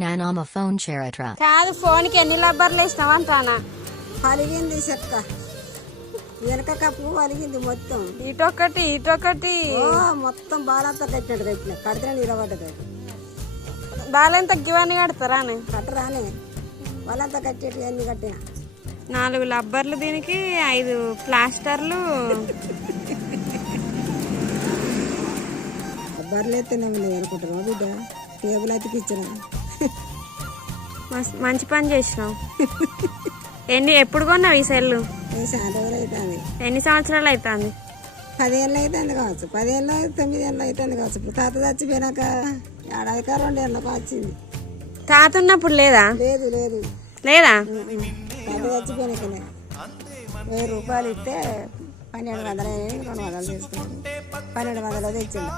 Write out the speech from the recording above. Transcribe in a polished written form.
Nanama phone charitra. కాదు phone కి ఎన్ని రబ్బర్లు వేసినావు అంటానా. పలిగింది చెక్క వెనక కప్పు పలిగింది మొత్తం. ఇటొకటి ఇటొకటి మొత్తం బాలంతా కట్టినట్టు కట్టిన కడితే నిలబడ్డది. బాలెంత గివన్నీ కడతారానే కట్టరానే వాళ్ళంతా కట్టేటి అన్ని కట్టిన. 4 రబ్బర్లు దీనికి 5 ప్లాస్టర్లు. బర్రెలు అయితేనే ఉన్నాయి అనుకుంటున్నావు బిడ్డ. టేబుల్ అయితే ఇచ్చిన. మంచి పని చేసినావు. ఎప్పుడు కొన్నావు ఈ సెల్లు? చాలా రోజులు అవుతుంది. ఎన్ని సంవత్సరాలు అవుతుంది? 10 ఏళ్ళు అవుతుంది కావచ్చు. 10 ఏళ్ళు 9 ఏళ్ళు అవుతుంది కావచ్చు. ఇప్పుడు తాత చచ్చిపోయినాక 1.5 ఏళ్ళకి వచ్చింది. తాత ఉన్నప్పుడు లేదా? లేదు లేదు లేదా? తాత చచ్చిపోయినాకనే 1000 రూపాయలు ఇస్తే 1200 200 తీసుకున్నాను. 1200 తెచ్చింది.